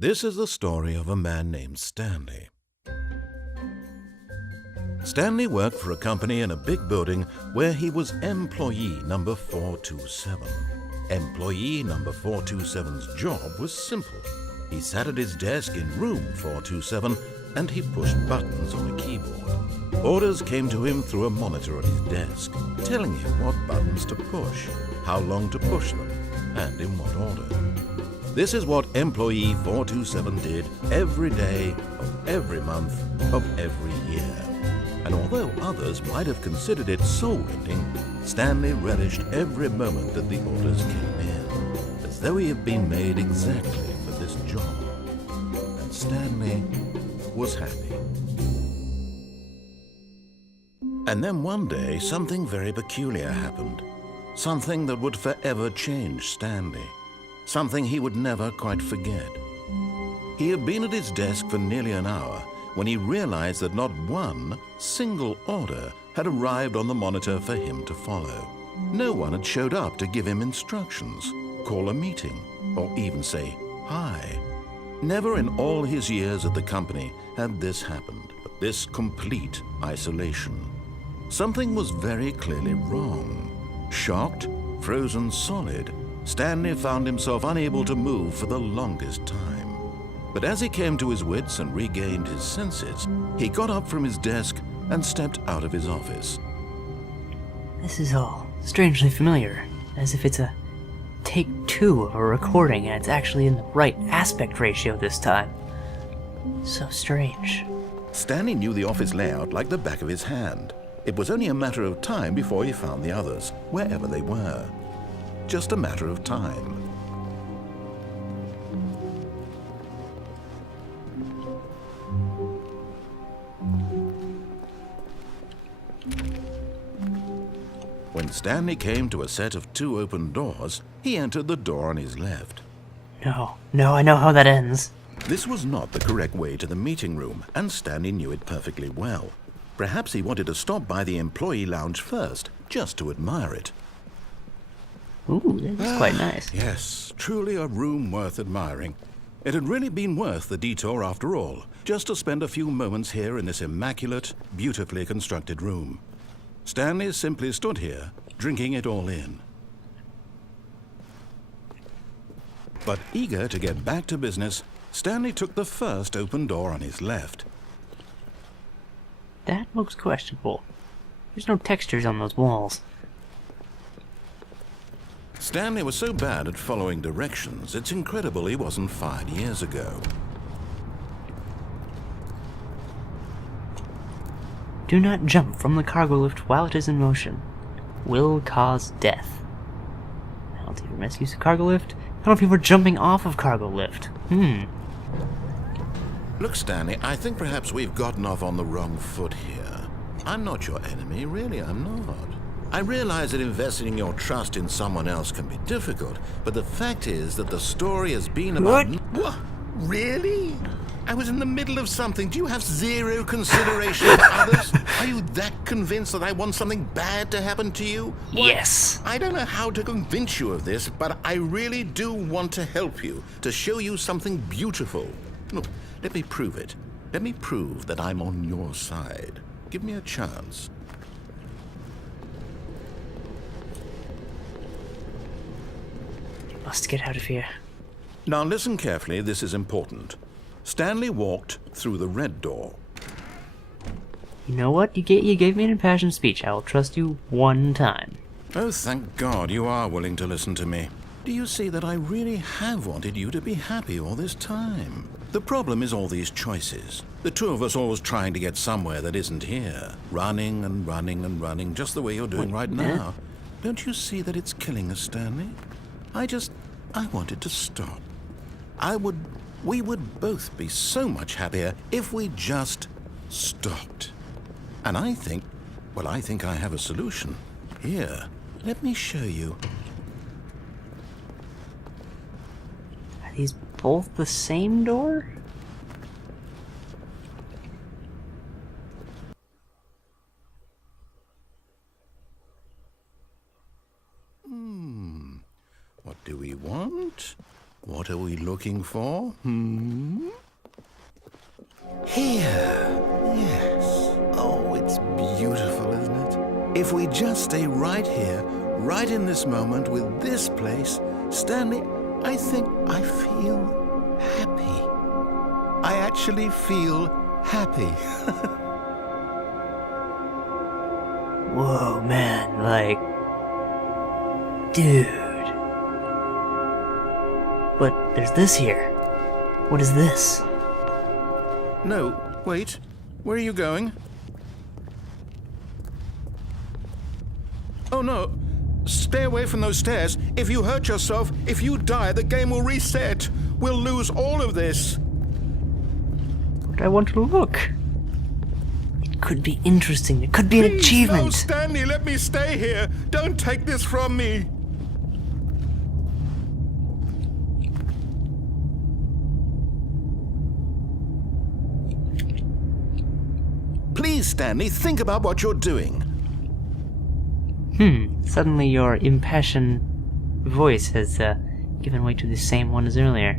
This is the story of a man named Stanley. Stanley worked for a company in a big building where he was employee number 427. Employee number 427's job was simple. He sat at his desk in room 427 and he pushed buttons on a keyboard. Orders came to him through a monitor on his desk, telling him what buttons to push, how long to push them, and in what order. This is what employee 427 did every day of every month of every year. And although others might have considered it soul-rending, Stanley relished every moment that the orders came in, as though he had been made exactly for this job. And Stanley was happy. And then one day, something very peculiar happened. Something that would forever change Stanley. Something he would never quite forget. He had been at his desk for nearly an hour when he realized that not one single order had arrived on the monitor for him to follow. No one had showed up to give him instructions, call a meeting, or even say hi. Never in all his years at the company had this happened, but this complete isolation. Something was very clearly wrong. Shocked, frozen solid, Stanley found himself unable to move for the longest time. But as he came to his wits and regained his senses, he got up from his desk and stepped out of his office. This is all strangely familiar, as if it's a take two of a recording and it's actually in the right aspect ratio this time. So strange. Stanley knew the office layout like the back of his hand. It was only a matter of time before he found the others, wherever they were. Just a matter of time. When Stanley came to a set of two open doors, he entered the door on his left. No, I know how that ends. This was not the correct way to the meeting room, and Stanley knew it perfectly well. Perhaps he wanted to stop by the employee lounge first, just to admire it. Ooh, that's quite nice. Yes, truly a room worth admiring. It had really been worth the detour after all, just to spend a few moments here in this immaculate, beautifully constructed room. Stanley simply stood here, drinking it all in. But eager to get back to business, Stanley took the first open door on his left. That looks questionable. There's no textures on those walls. Stanley was so bad at following directions, it's incredible he wasn't fired years ago. Do not jump from the cargo lift while it is in motion. Will cause death. Penalty for misuse of cargo lift. Penalty for jumping off of cargo lift. Look, Stanley, I think perhaps we've gotten off on the wrong foot here. I'm not your enemy, really, I'm not. I realize that investing your trust in someone else can be difficult, but the fact is that the story has been about... What? Really? I was in the middle of something. Do you have zero consideration for others? Are you that convinced that I want something bad to happen to you? What? Yes. I don't know how to convince you of this, but I really do want to help you, to show you something beautiful. Look, let me prove it. Let me prove that I'm on your side. Give me a chance. Must get out of here. Now listen carefully, this is important. Stanley walked through the red door. You know what? You gave me an impassioned speech. I will trust you one time. Oh, thank God you are willing to listen to me. Do you see that I really have wanted you to be happy all this time? The problem is all these choices. The two of us always trying to get somewhere that isn't here. Running and running and running, just the way you're doing right now. Don't you see that it's killing us, Stanley? I wanted to stop. We would both be so much happier if we just stopped. And I think I have a solution. Here, let me show you. Are these both the same door? What do we want? what are we looking for? Here. Yes. Oh, it's beautiful, isn't it? If we just stay right here, right in this moment with this place, Stanley, I think I feel happy. I actually feel happy. Whoa, man, like... Dude. But there's this here. What is this? No, wait. Where are you going? Oh no. Stay away from those stairs. If you hurt yourself, if you die, the game will reset. We'll lose all of this. But I want to look. It could be interesting. It could be an achievement. No, Stanley, let me stay here. Don't take this from me. Please, Stanley, think about what you're doing. Suddenly your impassioned voice has given way to the same one as earlier.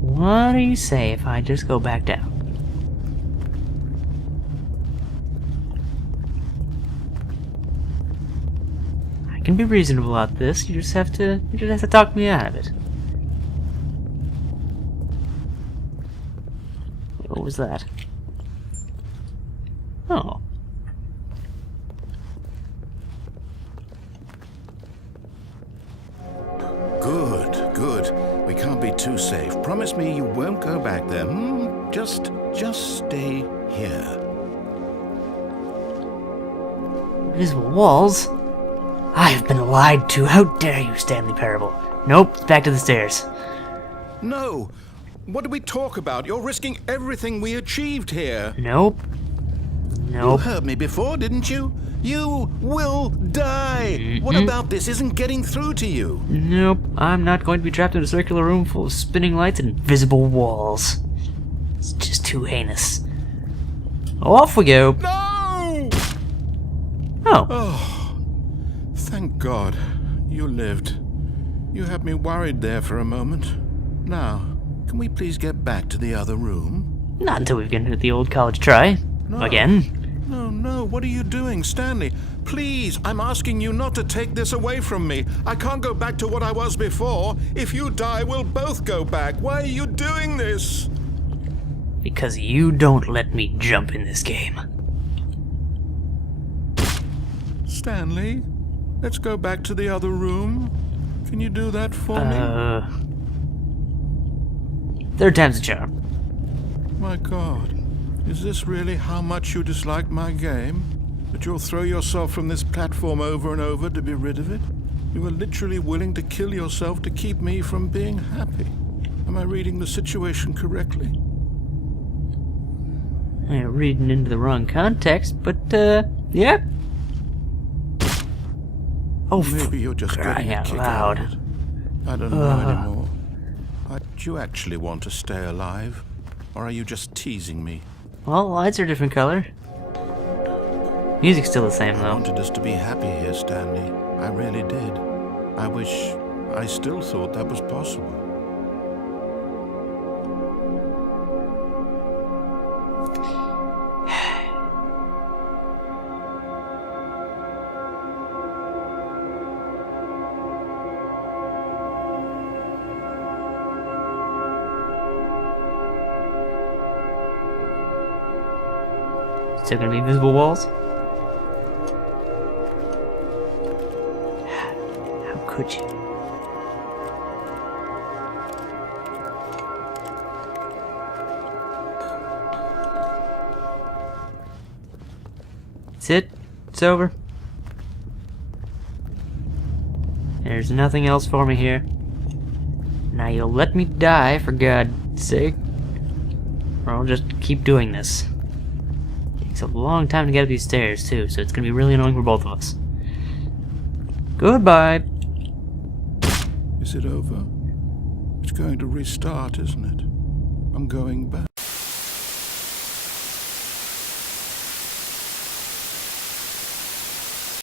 What do you say if I just go back down? I can be reasonable about this. You just have to talk me out of it. What was that? Oh. Good. We can't be too safe. Promise me you won't go back there. Just stay here. Invisible walls? I've been lied to. How dare you, Stanley Parable? Nope, back to the stairs. No. What did we talk about? You're risking everything we achieved here. Nope. You heard me before, didn't you? You will die. What about this isn't getting through to you? Nope, I'm not going to be trapped in a circular room full of spinning lights and invisible walls. It's just too heinous. Off we go. No! Oh. Thank God. You lived. You had me worried there for a moment. Now, can we please get back to the other room? Not until we've gotten to the old college try. No. Again. No, what are you doing, Stanley? Please, I'm asking you not to take this away from me. I can't go back to what I was before. If you die, we'll both go back. Why are you doing this? Because you don't let me jump in this game. Stanley, let's go back to the other room. Can you do that for me? Third time's a charm. My God. Is this really how much you dislike my game? That you'll throw yourself from this platform over and over to be rid of it? You were literally willing to kill yourself to keep me from being happy. Am I reading the situation correctly? I'm reading into the wrong context, but, yeah. Oh, maybe you're just getting a kick out of it. I don't know anymore. Do you actually want to stay alive? Or are you just teasing me? Well, lights are a different color. Music's still the same, though. I wanted us to be happy here, Stanley. I really did. I wish I still thought that was possible. Still gonna be invisible walls? How could you? That's it? It's over? There's nothing else for me here. Now you'll let me die, for God's sake. Or I'll just keep doing this. It takes a long time to get up these stairs, too, so it's gonna be really annoying for both of us. Goodbye. Is it over? It's going to restart, isn't it? I'm going back.